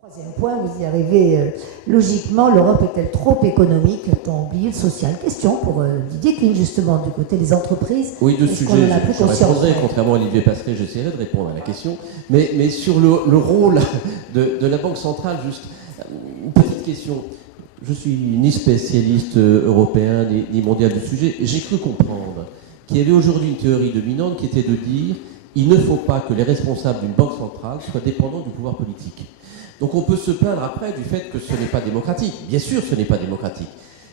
Troisième point, vous y arrivez logiquement, l'Europe est-elle trop économique? A-t-on oublié le social? Question pour Didier Cline, justement, du côté des entreprises. Oui, deux sujets, je répondrai, contrairement à Olivier Passeray, j'essaierai de répondre à la question. Mais sur le rôle de la Banque centrale, juste une petite question. Je suis ni spécialiste européen, ni mondial du sujet. J'ai cru comprendre qu'il y avait aujourd'hui une théorie dominante qui était de dire il ne faut pas que les responsables d'une banque centrale soient dépendants du pouvoir politique. Donc on peut se plaindre après du fait que ce n'est pas démocratique. Bien sûr, ce n'est pas démocratique.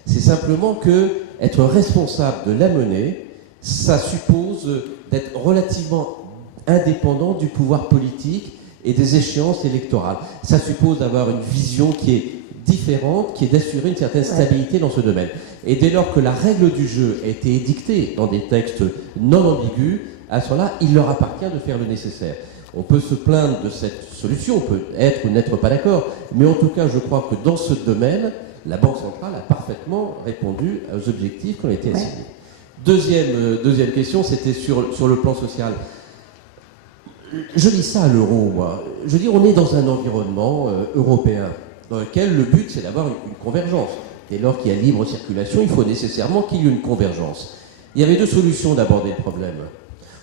C'est simplement que être responsable de la monnaie, ça suppose d'être relativement indépendant du pouvoir politique et des échéances électorales. Ça suppose d'avoir une vision qui est différente, qui est d'assurer une certaine stabilité dans ce domaine. Et dès lors que la règle du jeu a été édictée dans des textes non ambigus, à ce moment-là, il leur appartient de faire le nécessaire. On peut se plaindre de cette solution, on peut être ou n'être pas d'accord, mais en tout cas, je crois que dans ce domaine, la Banque centrale a parfaitement répondu aux objectifs qui ont été assignés. Deuxième question, c'était sur le plan social. Je lis ça à l'euro, moi. Je veux dire, on est dans un environnement européen dans lequel le but, c'est d'avoir une convergence. Dès lors qu'il y a libre circulation, il faut nécessairement qu'il y ait une convergence. Il y avait deux solutions d'aborder le problème.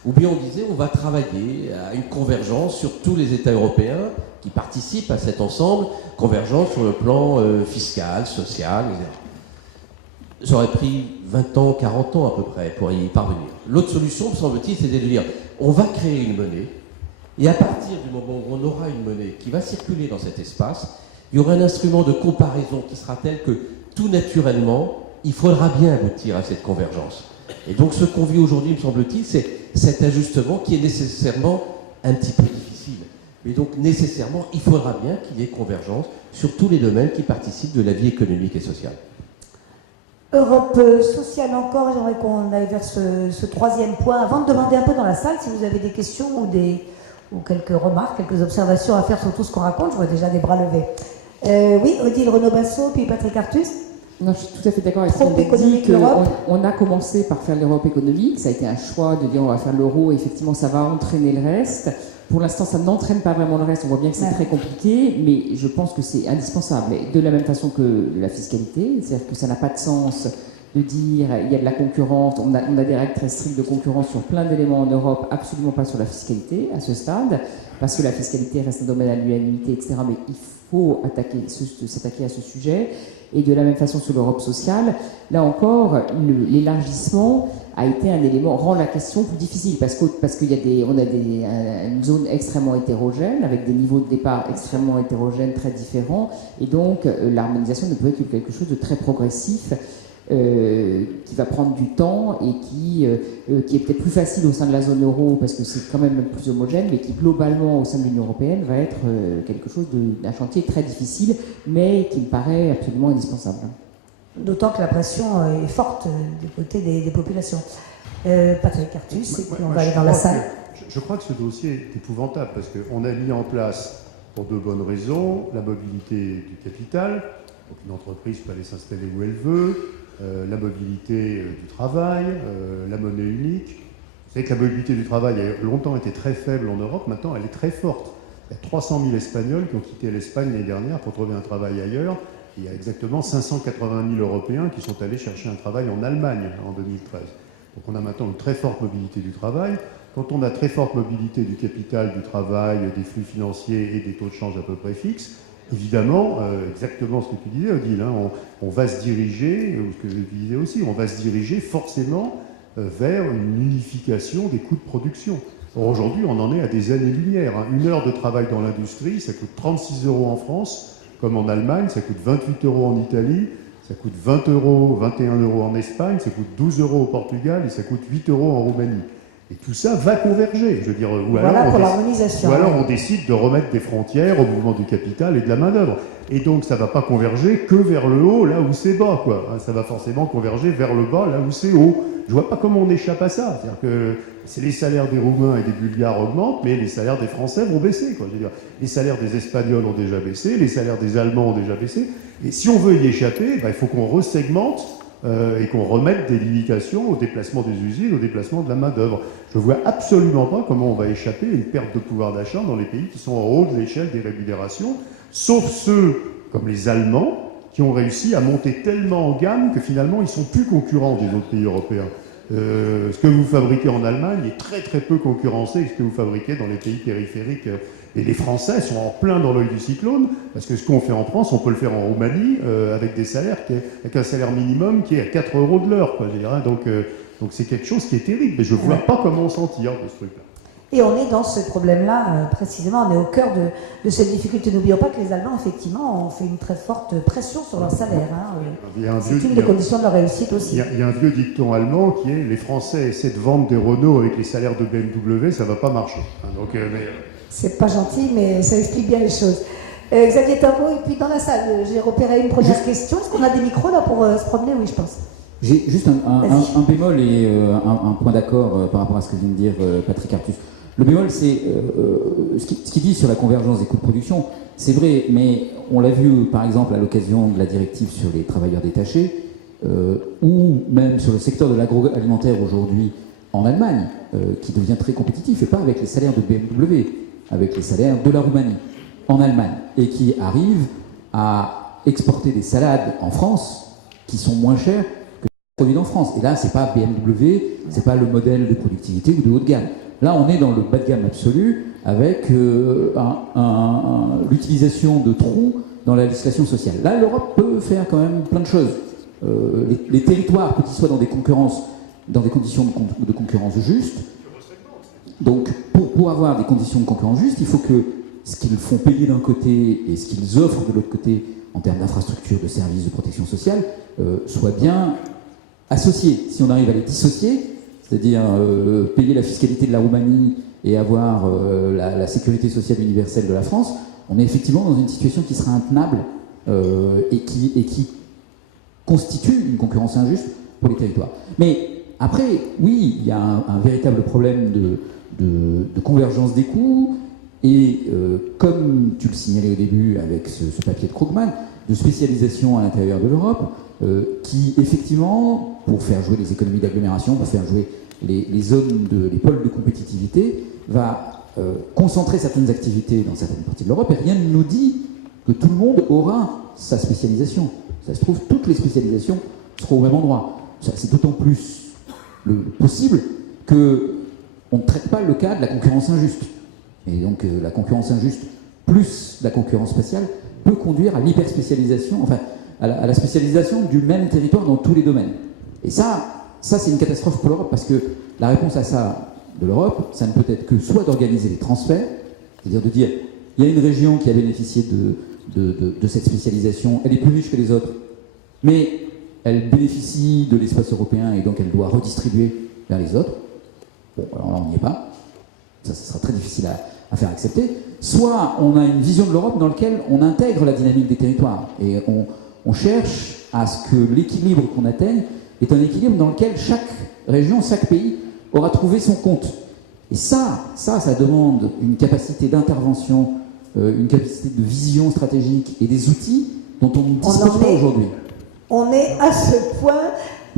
Ou bien on disait on va travailler à une convergence sur tous les États européens qui participent à cet ensemble, convergence sur le plan fiscal, social, etc. Ça aurait pris 20 ans, 40 ans à peu près pour y parvenir. L'autre solution, me semble-t-il, c'était de dire on va créer une monnaie, et à partir du moment où on aura une monnaie qui va circuler dans cet espace, il y aura un instrument de comparaison qui sera tel que tout naturellement, il faudra bien aboutir à cette convergence. Et donc ce qu'on vit aujourd'hui, me semble-t-il, c'est cet ajustement qui est nécessairement un petit peu difficile. Mais donc nécessairement, il faudra bien qu'il y ait convergence sur tous les domaines qui participent de la vie économique et sociale. Europe sociale encore, j'aimerais qu'on aille vers ce troisième point. Avant de demander un peu dans la salle si vous avez des questions ou quelques remarques, quelques observations à faire sur tout ce qu'on raconte, je vois déjà des bras levés. Oui, Odile Renaud-Basso, puis Patrick Artus. Non, je suis tout à fait d'accord avec ce qu'on a dit, qu'on a commencé par faire l'Europe économique, ça a été un choix de dire on va faire l'euro, et effectivement ça va entraîner le reste. Pour l'instant, ça n'entraîne pas vraiment le reste, on voit bien que c'est très compliqué, mais je pense que c'est indispensable. De la même façon que la fiscalité, c'est-à-dire que ça n'a pas de sens de dire il y a de la concurrence, on a des règles très strictes de concurrence sur plein d'éléments en Europe, absolument pas sur la fiscalité à ce stade, parce que la fiscalité reste un domaine à l'unanimité, etc. Mais il faut s'attaquer à ce sujet. Et de la même façon sur l'Europe sociale, là encore, l'élargissement a été un élément, rend la question plus difficile, parce qu'il y a une zone extrêmement hétérogène, avec des niveaux de départ extrêmement hétérogènes, très différents, et donc l'harmonisation ne peut être que quelque chose de très progressif, qui va prendre du temps et qui est peut-être plus facile au sein de la zone euro parce que c'est quand même plus homogène, mais qui globalement au sein de l'Union européenne va être quelque chose d'un chantier très difficile, mais qui me paraît absolument indispensable. D'autant que la pression est forte du côté des populations. Patrick Artus, et puis on va aller dans la salle. Je crois que ce dossier est épouvantable parce qu'on a mis en place, pour deux bonnes raisons, la mobilité du capital. Donc une entreprise peut aller s'installer où elle veut, la mobilité du travail, la monnaie unique. Vous savez que la mobilité du travail a longtemps été très faible en Europe, maintenant elle est très forte. Il y a 300 000 Espagnols qui ont quitté l'Espagne l'année dernière pour trouver un travail ailleurs. Il y a exactement 580 000 Européens qui sont allés chercher un travail en Allemagne en 2013. Donc on a maintenant une très forte mobilité du travail. Quand on a très forte mobilité du capital, du travail, des flux financiers et des taux de change à peu près fixes, évidemment, exactement ce que tu disais, Odile, hein, on va se diriger, ou ce que je disais aussi, on va se diriger forcément vers une unification des coûts de production. Or, aujourd'hui, on en est à des années-lumière. Hein. Une heure de travail dans l'industrie, ça coûte 36 € en France, comme en Allemagne, ça coûte 28 € en Italie, ça coûte 20 €, 21 € en Espagne, ça coûte 12 € au Portugal et ça coûte 8 € en Roumanie. Et tout ça va converger. Je veux dire, ou alors on décide de remettre des frontières au mouvement du capital et de la main-d'œuvre. Et donc ça ne va pas converger que vers le haut, là où c'est bas, quoi. Ça va forcément converger vers le bas, là où c'est haut. Je ne vois pas comment on échappe à ça. C'est-à-dire que les salaires des Roumains et des Bulgares augmentent, mais les salaires des Français vont baisser, quoi. Je veux dire, les salaires des Espagnols ont déjà baissé, les salaires des Allemands ont déjà baissé. Et si on veut y échapper, il faut qu'on resegmente et qu'on remette des limitations au déplacement des usines, au déplacement de la main-d'œuvre. Je ne vois absolument pas comment on va échapper à une perte de pouvoir d'achat dans les pays qui sont en haut de l'échelle des rémunérations, sauf ceux, comme les Allemands, qui ont réussi à monter tellement en gamme que finalement ils ne sont plus concurrents des autres pays européens. Ce que vous fabriquez en Allemagne est très très peu concurrencé avec ce que vous fabriquez dans les pays périphériques. Et les Français sont en plein dans l'œil du cyclone, parce que ce qu'on fait en France, on peut le faire en Roumanie avec des salaires, avec un salaire minimum qui est à 4 € de l'heure. Donc c'est quelque chose qui est terrible, mais je ne vois pas comment on s'en tire de ce truc-là. Et on est dans ce problème-là, précisément, on est au cœur de cette difficulté. N'oublions pas que les Allemands, effectivement, ont fait une très forte pression sur leur salaire. C'est une des conditions de leur réussite aussi. Il y a un vieux dicton allemand qui est « les Français essaient de vendre des Renault avec les salaires de BMW, ça ne va pas marcher ». C'est pas gentil, mais ça explique bien les choses. Xavier Timbaud, et puis dans la salle, j'ai repéré une première question. Est-ce qu'on a des micros là pour se promener? Oui, je pense. J'ai juste un bémol et un point d'accord par rapport à ce que vient de dire Patrick Artus. Le bémol, c'est ce qu'il dit sur la convergence des coûts de production. C'est vrai, mais on l'a vu par exemple à l'occasion de la directive sur les travailleurs détachés, ou même sur le secteur de l'agroalimentaire aujourd'hui en Allemagne, qui devient très compétitif, et pas avec les salaires de BMW, avec les salaires de la Roumanie, en Allemagne, et qui arrive à exporter des salades en France qui sont moins chères que les produits en France. Et là, c'est pas BMW, c'est pas le modèle de productivité ou de haut de gamme. Là, on est dans le bas de gamme absolu avec l'utilisation de trous dans la législation sociale. Là, l'Europe peut faire quand même plein de choses. Les territoires, pour qu'ils soient dans des conditions de concurrence justes, donc pour avoir des conditions de concurrence justes, il faut que ce qu'ils font payer d'un côté et ce qu'ils offrent de l'autre côté en termes d'infrastructures, de services, de protection sociale, soit bien associés. Si on arrive à les dissocier, c'est-à-dire payer la fiscalité de la Roumanie et avoir la sécurité sociale universelle de la France, on est effectivement dans une situation qui sera intenable et qui constitue une concurrence injuste pour les territoires. Mais après, oui, il y a un véritable problème de convergence des coûts et, comme tu le signalais au début avec ce papier de Krugman, de spécialisation à l'intérieur de l'Europe, qui effectivement, pour faire jouer les économies d'agglomération, pour faire jouer les zones, les pôles de compétitivité, va concentrer certaines activités dans certaines parties de l'Europe, et rien ne nous dit que tout le monde aura sa spécialisation. Ça se trouve, toutes les spécialisations seront au même endroit. C'est d'autant plus possible qu'on ne traite pas le cas de la concurrence injuste. Et donc la concurrence injuste plus la concurrence spatiale peut conduire à l'hyperspécialisation, enfin à la spécialisation du même territoire dans tous les domaines. Et ça c'est une catastrophe pour l'Europe, parce que la réponse à ça de l'Europe, ça ne peut être que soit d'organiser les transferts, c'est-à-dire de dire il y a une région qui a bénéficié de cette spécialisation, elle est plus riche que les autres, mais elle bénéficie de l'espace européen et donc elle doit redistribuer vers les autres. Bon, alors là on n'y est pas, ça sera très difficile à faire accepter. Soit on a une vision de l'Europe dans laquelle on intègre la dynamique des territoires et on cherche à ce que l'équilibre qu'on atteigne est un équilibre dans lequel chaque région, chaque pays aura trouvé son compte. Et ça demande une capacité d'intervention, une capacité de vision stratégique et des outils dont on ne dispose pas aujourd'hui. On est à ce point.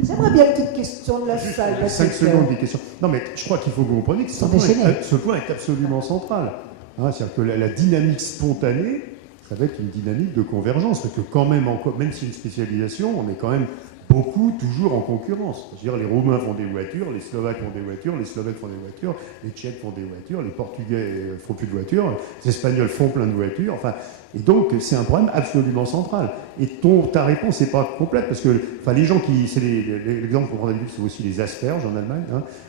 J'aimerais bien une petite question de la salle. 5 secondes des questions. Non, mais je crois qu'il faut que vous compreniez que ce point est absolument central. C'est-à-dire que la dynamique spontanée, ça va être une dynamique de convergence. Parce que quand même si c'est une spécialisation, on est quand même beaucoup toujours en concurrence. Je veux dire, les Roumains font des voitures, les Slovaques font des voitures, les Slovènes font des voitures, les Tchèques font des voitures, les Portugais font plus de voitures, les Espagnols font plein de voitures. Enfin, et donc c'est un problème absolument central. Et ta réponse n'est pas complète, parce que les gens c'est l'exemple qu'on prend d'habitude, c'est aussi les asperges en Allemagne.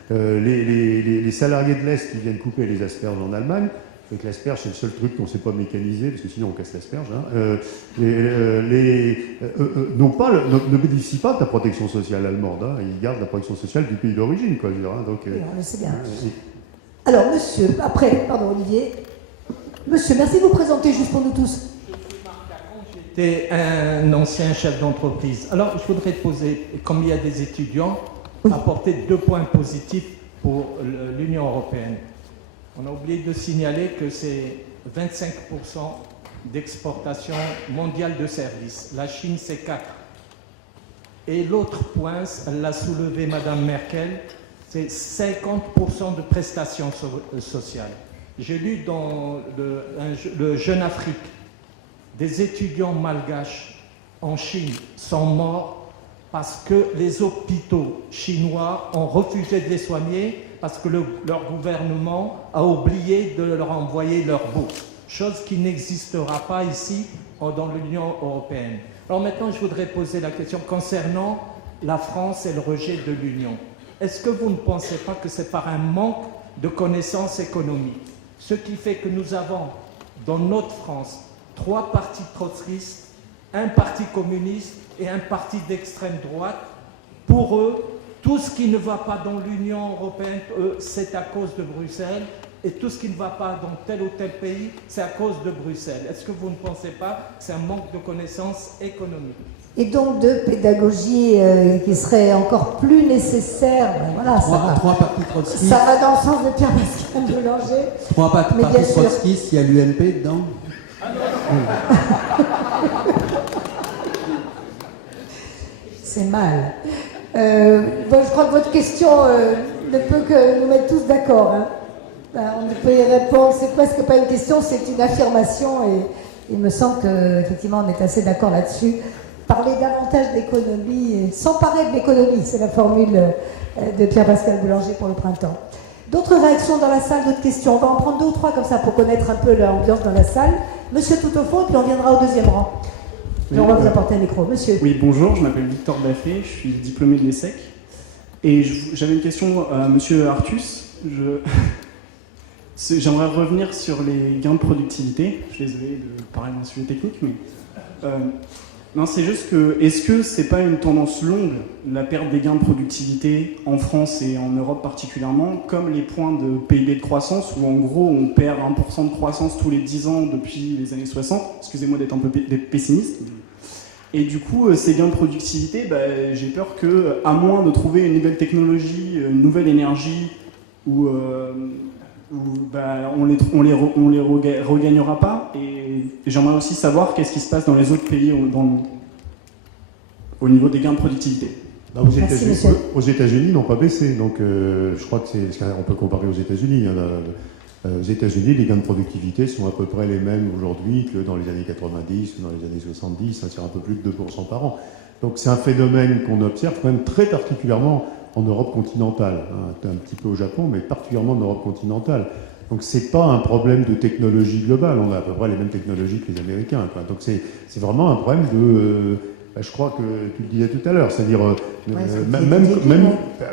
Les salariés de l'Est qui viennent couper les asperges en Allemagne. Avec l'asperge, c'est le seul truc qu'on ne sait pas mécaniser, parce que sinon on casse l'asperge. Ne bénéficient pas de la protection sociale allemande. Ils gardent la protection sociale du pays d'origine. Oui, on le sait bien. Alors, monsieur, pardon Olivier. Monsieur, merci de vous présenter juste pour nous tous. Je suis Marc Caron, j'étais un ancien chef d'entreprise. Alors, je voudrais te poser, comme il y a des étudiants, apporter 2 points positifs pour l'Union européenne. On a oublié de signaler que c'est 25% d'exportation mondiale de services. La Chine, c'est 4%. Et l'autre point, elle l'a soulevé Madame Merkel, c'est 50% de prestations sociales. J'ai lu dans le Jeune Afrique, des étudiants malgaches en Chine sont morts parce que les hôpitaux chinois ont refusé de les soigner parce que leur gouvernement a oublié de leur envoyer leur bourse, chose qui n'existera pas ici dans l'Union européenne. Alors maintenant, je voudrais poser la question concernant la France et le rejet de l'Union. Est-ce que vous ne pensez pas que c'est par un manque de connaissances économiques, ce qui fait que nous avons dans notre France 3 partis trotskistes, un parti communiste et un parti d'extrême droite? Pour eux, tout ce qui ne va pas dans l'Union européenne, c'est à cause de Bruxelles, et tout ce qui ne va pas dans tel ou tel pays, c'est à cause de Bruxelles. Est-ce que vous ne pensez pas que c'est un manque de connaissances économiques? Et donc de pédagogie qui serait encore plus nécessaire. Voilà, trois partis trotskistes. Ça va dans le sens de Pierre-Pascal Boulanger. 3 partis trotskistes, il y a l'UMP dedans. C'est mal. Bon, je crois que votre question ne peut que nous mettre tous d'accord. Hein. On ne peut y répondre. C'est presque pas une question, c'est une affirmation. Et il me semble qu'effectivement, on est assez d'accord là-dessus. Parler davantage d'économie, s'emparer de l'économie, c'est la formule de Pierre-Pascal Boulanger pour le printemps. D'autres réactions dans la salle, d'autres questions? On va en prendre 2 ou 3 comme ça pour connaître un peu l'ambiance dans la salle. Monsieur tout au fond, et puis on viendra au deuxième rang. Oui, on va vous apporter un micro. Monsieur. Oui, bonjour, je m'appelle Victor Baffé, je suis diplômé de l'ESSEC. Et j'avais une question à monsieur Artus. J'aimerais revenir sur les gains de productivité. Je suis désolé de parler d'un sujet technique, mais... non, c'est juste que, est-ce que c'est pas une tendance longue, la perte des gains de productivité en France et en Europe particulièrement, comme les points de PIB de croissance, où en gros on perd 1% de croissance tous les 10 ans depuis les années 60, excusez-moi d'être un peu pessimiste, et du coup ces gains de productivité, j'ai peur que, à moins de trouver une nouvelle technologie, une nouvelle énergie, on les regagnera pas. Et j'aimerais aussi savoir qu'est-ce qui se passe dans les autres pays au niveau des gains de productivité. Aux États-Unis, ils n'ont pas baissé. Donc, je crois on peut comparer aux États-Unis. Aux États-Unis, les gains de productivité sont à peu près les mêmes aujourd'hui que dans les années 90 ou dans les années 70, c'est un peu plus de 2% par an. Donc, c'est un phénomène qu'on observe quand même très particulièrement en Europe continentale, un petit peu au Japon, mais particulièrement en Europe continentale. Donc c'est pas un problème de technologie globale, on a à peu près les mêmes technologies que les Américains, quoi. Donc c'est vraiment un problème de... je crois que tu le disais tout à l'heure, c'est-à-dire,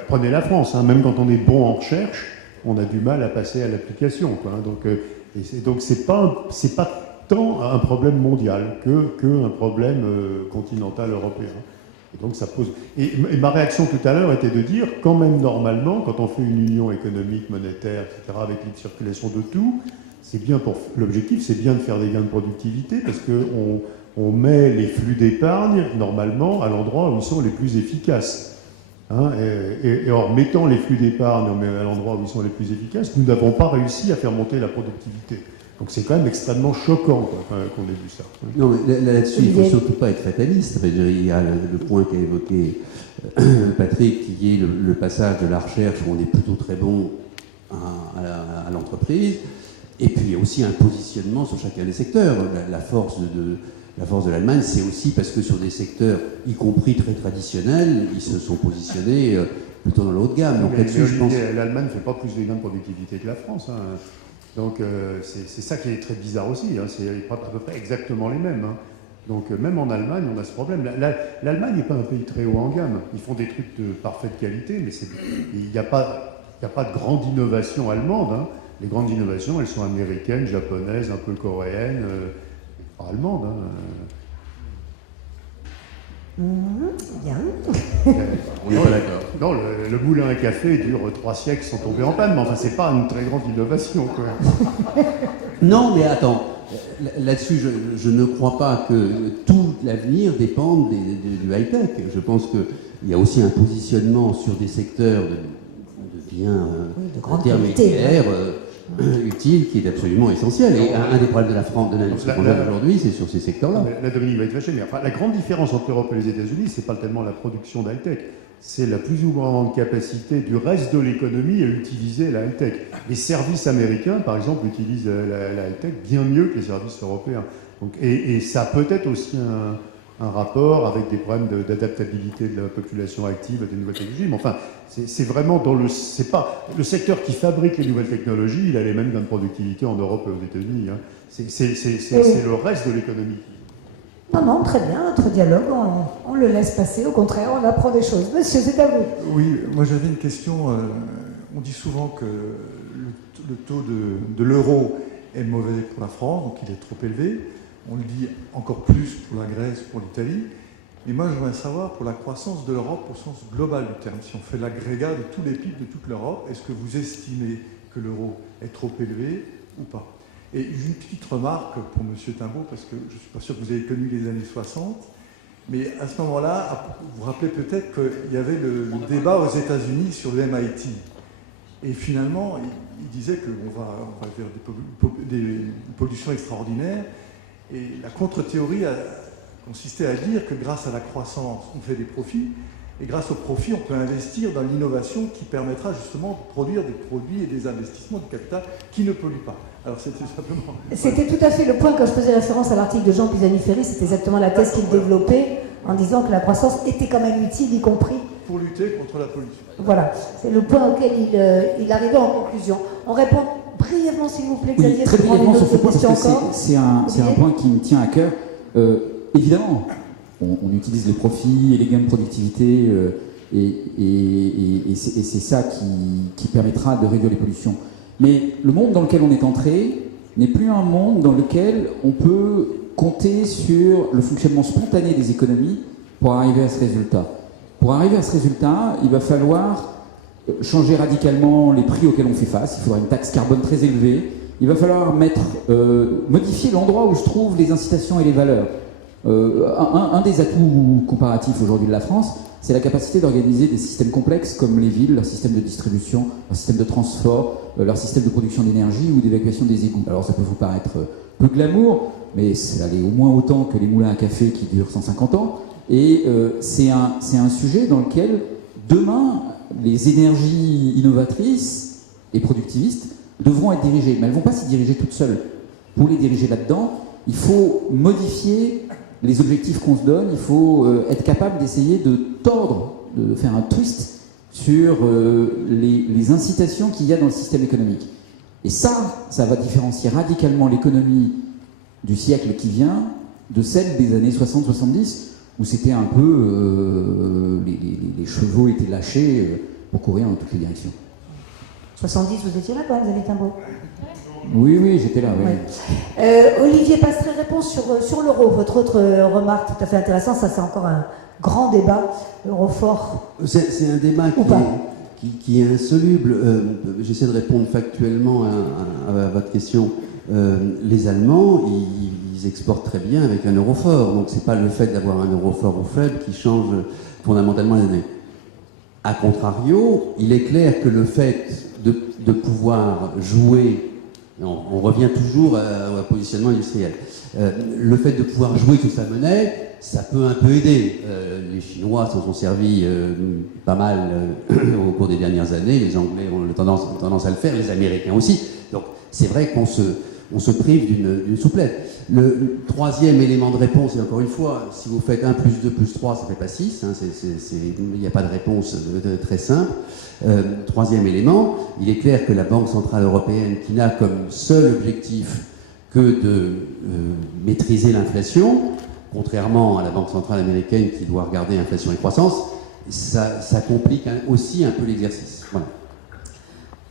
prenez la France, même quand on est bon en recherche, on a du mal à passer à l'application, quoi. Donc c'est pas tant un problème mondial que un problème continental européen. Et donc ça pose... Et ma réaction tout à l'heure était de dire, quand même normalement, quand on fait une union économique, monétaire, etc., avec une circulation de tout, c'est bien l'objectif, c'est bien de faire des gains de productivité, parce qu'on met les flux d'épargne, normalement, à l'endroit où ils sont les plus efficaces. Et en mettant les flux d'épargne à l'endroit où ils sont les plus efficaces, nous n'avons pas réussi à faire monter la productivité. Donc c'est quand même extrêmement choquant qu'on ait vu ça. Non, mais là-dessus, il ne faut surtout pas être fataliste. Il y a le point qu'a évoqué Patrick, qui est le passage de la recherche, où on est plutôt très bon à l'entreprise, et puis il y a aussi un positionnement sur chacun des secteurs. La force de l'Allemagne, c'est aussi parce que sur des secteurs, y compris très traditionnels, ils se sont positionnés plutôt dans le haut de gamme. Donc là-dessus, je pense... L'Allemagne ne fait pas plus de gains de productivité que la France. Donc c'est ça qui est très bizarre aussi, c'est à peu près exactement les mêmes. Donc même en Allemagne, on a ce problème. L'Allemagne n'est pas un pays très haut en gamme. Ils font des trucs de parfaite qualité, mais il n'y a pas de grande innovation allemande. Les grandes innovations, elles sont américaines, japonaises, un peu coréennes, pas allemandes. Bien. On n'est pas d'accord. Non, le moulin à café dure 3 siècles sans tomber en panne, mais enfin, c'est pas une très grande innovation, quoi. Non, mais attends, là-dessus, je ne crois pas que tout l'avenir dépende du high-tech. Je pense qu'il y a aussi un positionnement sur des secteurs de biens intermédiaires utile qui est absolument essentiel. Et un des problèmes de la France, de l'industrie française aujourd'hui, c'est sur ces secteurs-là. La Dominique va être fâchée, mais enfin, la grande différence entre l'Europe et les États-Unis, c'est pas tellement la production d'high-tech, c'est la plus ou moins grande capacité du reste de l'économie à utiliser la high-tech. Les services américains, par exemple, utilisent la high-tech bien mieux que les services européens. Donc, et ça a peut-être aussi un rapport avec des problèmes d'adaptabilité de la population active à des nouvelles technologies. Mais enfin, c'est vraiment dans le... C'est pas... Le secteur qui fabrique les nouvelles technologies, il a les mêmes gains de productivité en Europe et aux États-Unis. Hein. C'est le reste de l'économie. Non, très bien, notre dialogue, on le laisse passer. Au contraire, on apprend des choses. Monsieur, c'est à vous. Oui, moi j'avais une question. On dit souvent que le taux de l'euro est mauvais pour la France, donc il est trop élevé. On le dit encore plus pour la Grèce, pour l'Italie. Mais moi, je voudrais savoir, pour la croissance de l'Europe au sens global du terme, si on fait l'agrégat de tous les PIB de toute l'Europe, est-ce que vous estimez que l'euro est trop élevé ou pas? Et une petite remarque pour M. Timbaud, parce que je ne suis pas sûr que vous ayez connu les années 60, mais à ce moment-là, vous vous rappelez peut-être qu'il y avait le débat aux États-Unis sur le MIT. Et finalement, il disait qu'on va vers des pollutions extraordinaires. Et la contre-théorie a consisté à dire que grâce à la croissance, on fait des profits, et grâce aux profits, on peut investir dans l'innovation qui permettra justement de produire des produits et des investissements de capital qui ne polluent pas. Alors c'était simplement... C'était tout à fait le point quand je faisais référence à l'article de Jean Pisani-Ferry, c'était exactement la thèse qu'il développait en disant que la croissance était quand même utile, y compris... Pour lutter contre la pollution. Voilà, c'est le point auquel il arrivait en conclusion. On répond brièvement, s'il vous plaît, Xavier. Oui, très brièvement sur ce point, parce que c'est un point qui me tient à cœur. Évidemment, on utilise les profits et les gains de productivité, et c'est ça qui permettra de réduire les pollutions. Mais le monde dans lequel on est entré n'est plus un monde dans lequel on peut compter sur le fonctionnement spontané des économies pour arriver à ce résultat. Pour arriver à ce résultat, il va falloir changer radicalement les prix auxquels on fait face. Il faudra une taxe carbone très élevée. Il va falloir modifier l'endroit où se trouvent les incitations et les valeurs. Un des atouts comparatifs aujourd'hui de la France, c'est la capacité d'organiser des systèmes complexes comme les villes, leur système de distribution, leur système de transport, leur système de production d'énergie ou d'évacuation des égouts. Alors ça peut vous paraître peu glamour, mais c'est aller au moins autant que les moulins à café qui durent 150 ans. Et c'est un sujet dans lequel, demain, les énergies innovatrices et productivistes devront être dirigées. Mais elles ne vont pas s'y diriger toutes seules. Pour les diriger là-dedans, il faut modifier les objectifs qu'on se donne, il faut être capable d'essayer de tordre, de faire un twist sur les incitations qu'il y a dans le système économique. Et ça va différencier radicalement l'économie du siècle qui vient de celle des années 60-70, où c'était un peu... les chevaux étaient lâchés pour courir dans toutes les directions. 70, vous étiez là quand même, Xavier Timbaud? Oui, j'étais là. Oui. Olivier Pastré répond sur l'euro. Votre autre remarque tout à fait intéressante, ça c'est encore un grand débat, l'euro fort. C'est un débat qui est insoluble. J'essaie de répondre factuellement à votre question. Les Allemands, ils exportent très bien avec un euro fort. Donc c'est pas le fait d'avoir un euro fort ou faible qui change fondamentalement les données. A contrario, il est clair que le fait de pouvoir jouer, on revient toujours au positionnement industriel, le fait de pouvoir jouer sur sa monnaie, ça peut un peu aider. Les Chinois s'en sont servis pas mal au cours des dernières années, les Anglais ont tendance à le faire, les Américains aussi. Donc c'est vrai qu'on se prive d'une souplesse. Le troisième élément de réponse, et encore une fois, si vous faites 1 plus 2 plus 3, ça ne fait pas 6, hein, il n'y a pas de réponse très simple. Troisième élément, il est clair que la Banque Centrale Européenne, qui n'a comme seul objectif que de maîtriser l'inflation, contrairement à la Banque Centrale Américaine qui doit regarder inflation et croissance, ça complique aussi un peu l'exercice. Voilà.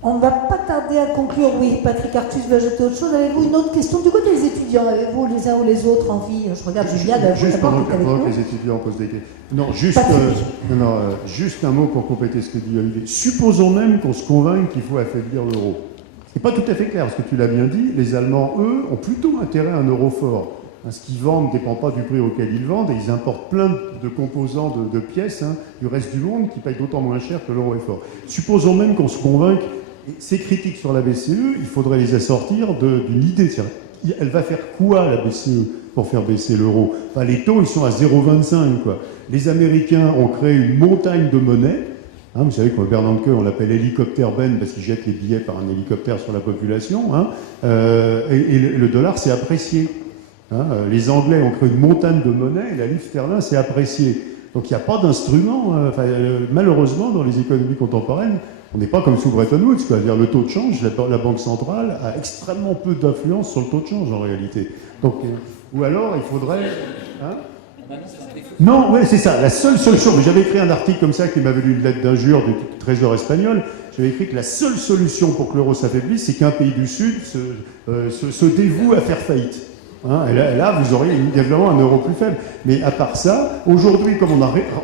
On ne va pas tarder à conclure. Oui, Patrick Artus veut ajouter autre chose. Avez-vous une autre question? Du côté des étudiants, avez-vous les uns ou les autres envie? Je regarde Julien d'abord. Juste pendant que les étudiants posent des questions. Non, juste un mot pour compléter ce que dit Olivier. Supposons même qu'on se convainque qu'il faut affaiblir l'euro. C'est pas tout à fait clair, parce que tu l'as bien dit, les Allemands, eux, ont plutôt intérêt à un euro fort. Ce qu'ils vendent ne dépend pas du prix auquel ils vendent, et ils importent plein de composants, de pièces du reste du monde qui payent d'autant moins cher que l'euro est fort. Supposons même qu'on se convainque Et ces critiques sur la BCE, il faudrait les assortir d'une idée. Elle va faire quoi, la BCE, pour faire baisser l'euro? Enfin, les taux, ils sont à 0,25, quoi. Les Américains ont créé une montagne de monnaie. Hein, vous savez qu'au Bernanke, on l'appelle hélicoptère Ben parce qu'il jette les billets par un hélicoptère sur la population. Hein, et le dollar s'est apprécié. Hein, les Anglais ont créé une montagne de monnaie et la livre sterling s'est appréciée. Donc il n'y a pas d'instrument. Malheureusement, dans les économies contemporaines, on n'est pas comme sous Bretton Woods. C'est-à-dire le taux de change, la Banque centrale a extrêmement peu d'influence sur le taux de change en réalité. Donc, ou alors il faudrait... Hein, non, ouais, c'est ça. La seule solution, j'avais écrit un article comme ça qui m'avait lu une lettre d'injure du trésor espagnol. J'avais écrit que la seule solution pour que l'euro s'affaiblisse, c'est qu'un pays du Sud se dévoue à faire faillite. Hein, et là, vous auriez évidemment un euro plus faible. Mais à part ça, aujourd'hui, comme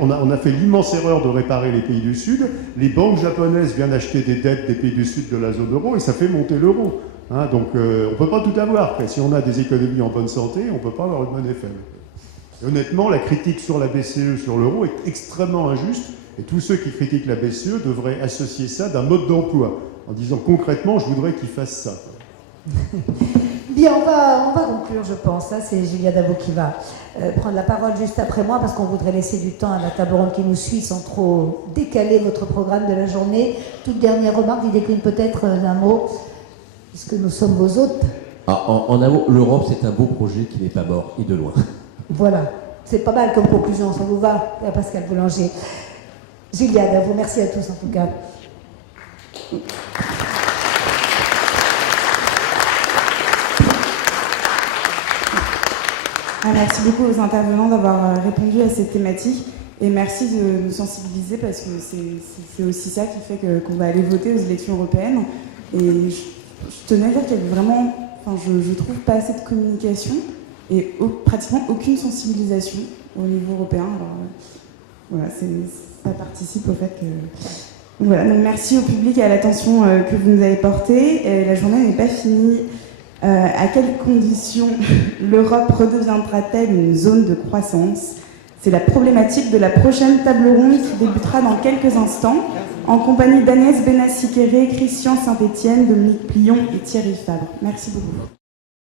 on a fait l'immense erreur de réparer les pays du Sud, les banques japonaises viennent acheter des dettes des pays du Sud de la zone euro et ça fait monter l'euro. Hein, donc on ne peut pas tout avoir. Si on a des économies en bonne santé, on ne peut pas avoir une monnaie faible. Et honnêtement, la critique sur la BCE, sur l'euro, est extrêmement injuste. Et tous ceux qui critiquent la BCE devraient associer ça d'un mode d'emploi, en disant concrètement, je voudrais qu'ils fassent ça. Bien, on va conclure, je pense. Là, c'est Julia Davo qui va prendre la parole juste après moi, parce qu'on voudrait laisser du temps à la table ronde qui nous suit sans trop décaler votre programme de la journée. Toute dernière remarque, il décline peut-être un mot, puisque nous sommes vos hôtes. En un mot, l'Europe, c'est un beau projet qui n'est pas mort, et de loin. Voilà, c'est pas mal comme conclusion, ça vous va, Pascal Boulanger. Julia Davo, merci à tous en tout cas. Merci beaucoup aux intervenants d'avoir répondu à cette thématique et merci de nous sensibiliser parce que c'est aussi ça qui fait qu'on va aller voter aux élections européennes. Et je tenais à dire qu'il y avait vraiment, je trouve pas assez de communication et pratiquement aucune sensibilisation au niveau européen. Alors voilà, ça participe au fait que... Voilà, donc merci au public et à l'attention que vous nous avez portée. Et la journée n'est pas finie. À quelles conditions l'Europe redeviendra-t-elle une zone de croissance? C'est la problématique de la prochaine table ronde qui débutera dans quelques instants, en compagnie d'Agnès Benassi-Kéré, Christian Saint-Etienne, Dominique Plion et Thierry Fabre. Merci beaucoup.